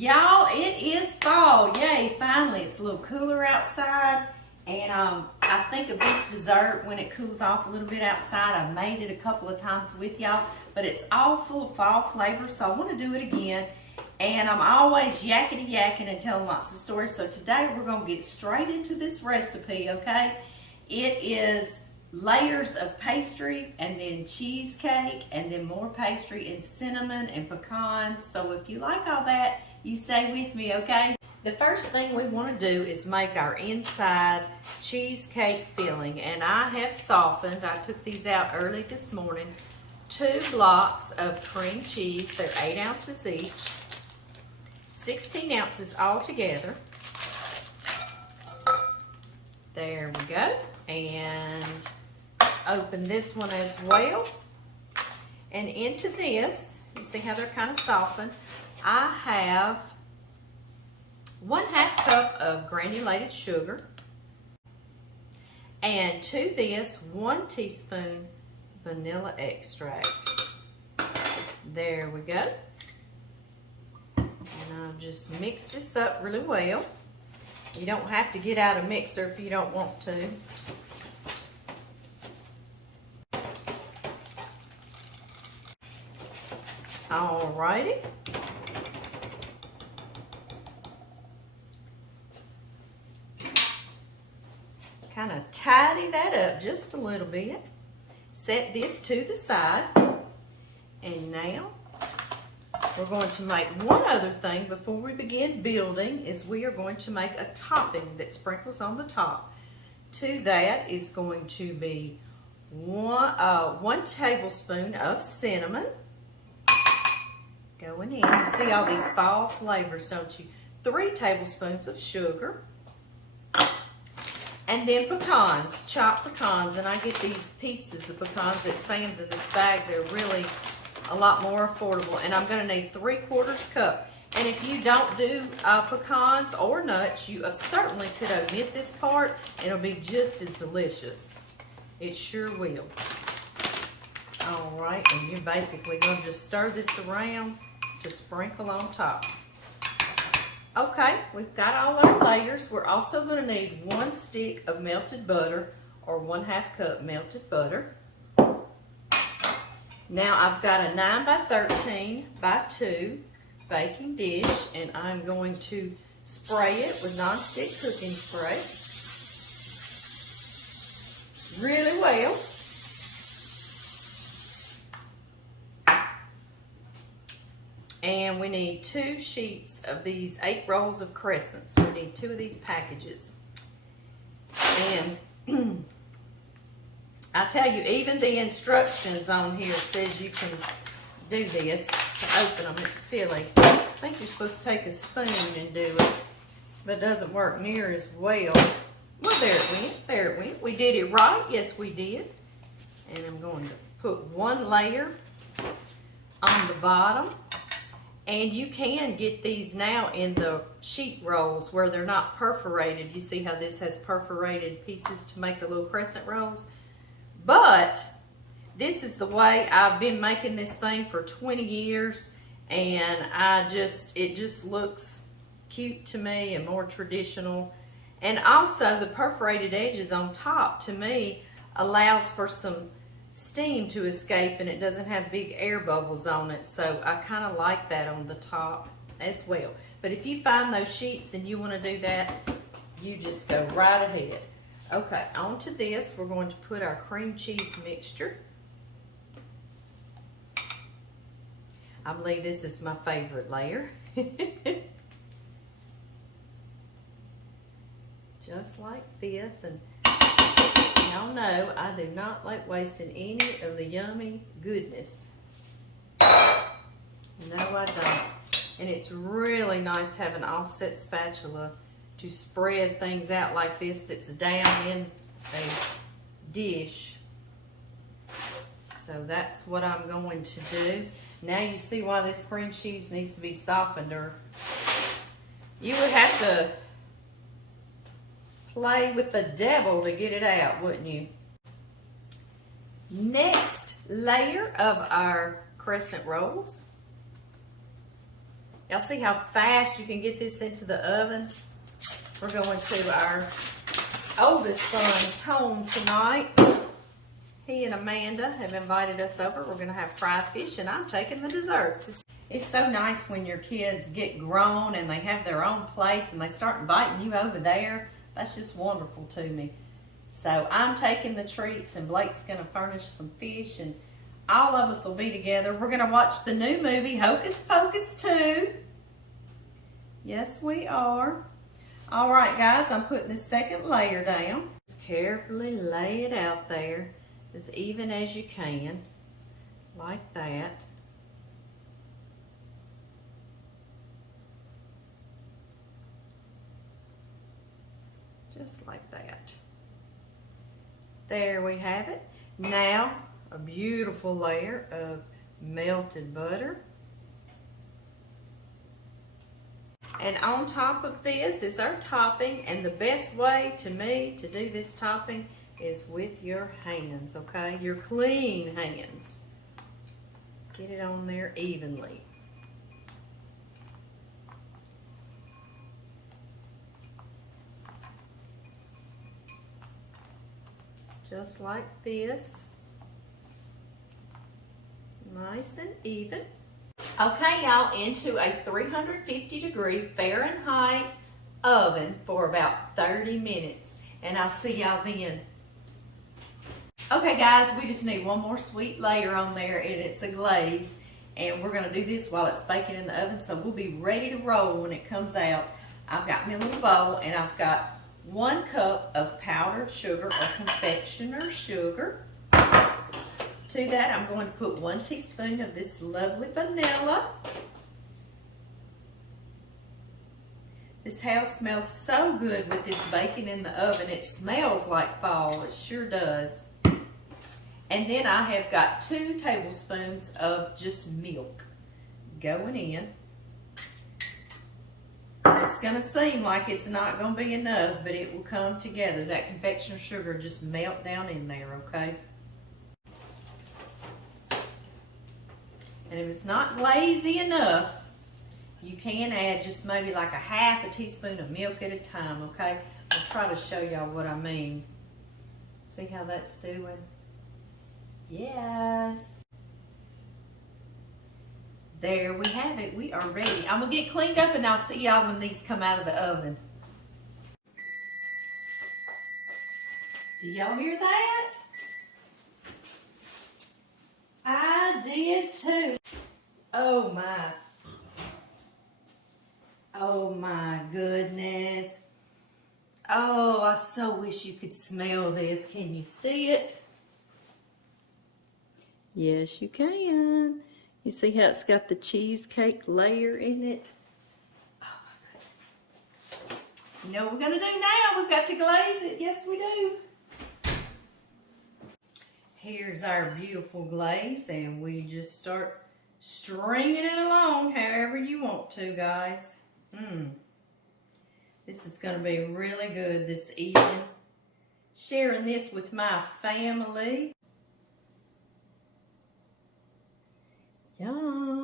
Y'all, it is fall. Yay, finally. It's a little cooler outside. And I think of this dessert when it cools off a little bit outside. I've made it a couple of times with y'all, but it's all full of fall flavors, so I want to do it again. And I'm always yakety-yakking and telling lots of stories, so today we're going to get straight into this recipe, okay? It is layers of pastry and then cheesecake and then more pastry and cinnamon and pecans. So if you like all that, you stay with me, okay? The first thing we want to do is make our inside cheesecake filling, and I have softened, I took these out early this morning, 2 blocks of cream cheese. They're 8 ounces each, 16 ounces all together. There we go. And open this one as well. And into this, you see how they're kind of softened, I have 1/2 cup of granulated sugar, and to this 1 teaspoon vanilla extract. There we go. And I'll just mix this up really well. You don't have to get out a mixer if you don't want to. Alrighty. Kind of tidy that up just a little bit. Set this to the side. And now we're going to make one other thing before we begin building, is we are going to make a topping that sprinkles on the top. To that is going to be one tablespoon of cinnamon. Going in. You see all these fall flavors, don't you? 3 tablespoons of sugar. And then pecans, chopped pecans, and I get these pieces of pecans at Sam's in this bag. They're really a lot more affordable. And I'm going to need 3/4 cup. And if you don't do pecans or nuts, you certainly could omit this part, and it'll be just as delicious. It sure will. All right, and you're basically going to just stir this around to sprinkle on top. Okay, we've got all our layers. We're also going to need 1 stick of melted butter, or 1/2 cup melted butter. Now I've got a 9 by 13 by 2 baking dish, and I'm going to spray it with non-stick cooking spray really well. And we need 2 sheets of these 8 rolls of crescents. We need 2 of these packages. And I tell you, even the instructions on here says you can do this to open them. It's silly. I think you're supposed to take a spoon and do it, but it doesn't work near as well. Well, there it went. There it went. We did it right. Yes, we did. And I'm going to put 1 layer on the bottom. And you can get these now in the sheet rolls where they're not perforated. You see how this has perforated pieces to make the little crescent rolls? But this is the way I've been making this thing for 20 years. And it just looks cute to me and more traditional. And also the perforated edges on top, to me, allows for some steam to escape, and it doesn't have big air bubbles on it, so I kind of like that on the top as well. But if you find those sheets and you want to do that, you just go right ahead. Okay, onto this, we're going to put our cream cheese mixture. I believe this is my favorite layer. Just like this, and y'all know I do not like wasting any of the yummy goodness. No, I don't. And it's really nice to have an offset spatula to spread things out like this that's down in a dish. So that's what I'm going to do. Now you see why this cream cheese needs to be softened, or you would have to play with the devil to get it out, wouldn't you? Next layer of our crescent rolls. Y'all see how fast you can get this into the oven? We're going to our oldest son's home tonight. He and Amanda have invited us over. We're gonna have fried fish and I'm taking the desserts. It's so nice when your kids get grown and they have their own place and they start inviting you over there. That's just wonderful to me. So I'm taking the treats and Blake's gonna furnish some fish and all of us will be together. We're gonna watch the new movie, Hocus Pocus 2. Yes, we are. All right, guys, I'm putting the second layer down. Just carefully lay it out there as even as you can, like that. Just like that. There we have it. Now, a beautiful layer of melted butter. And on top of this is our topping, and the best way to me to do this topping is with your hands, okay? Your clean hands. Get it on there evenly. Just like this. Nice and even. Okay, y'all, into a 350-degree Fahrenheit oven for about 30 minutes. And I'll see y'all then. Okay, guys, we just need one more sweet layer on there, and it's a glaze. And we're going to do this while it's baking in the oven, so we'll be ready to roll when it comes out. I've got me a little bowl, and I've got 1 cup of powdered sugar or confectioner sugar. To that, I'm going to put 1 teaspoon of this lovely vanilla. This house smells so good with this baking in the oven. It smells like fall, it sure does. And then I have got 2 tablespoons of just milk going in. It's gonna seem like it's not gonna be enough, but it will come together. That confectioner sugar just melt down in there, okay? And if it's not glazy enough, you can add just maybe like a half a teaspoon of milk at a time, okay? I'll try to show y'all what I mean. See how that's doing? Yes. There we have it. We are ready. I'm gonna get cleaned up and I'll see y'all when these come out of the oven. Do y'all hear that? I did too. Oh my. Oh my goodness. Oh, I so wish you could smell this. Can you see it? Yes, you can. You see how it's got the cheesecake layer in it? Oh my goodness. You know what we're gonna do now? We've got to glaze it. Yes, we do. Here's our beautiful glaze, and we just start stringing it along however you want to, guys. This is going to be really good this evening. Sharing this with my family. Yum.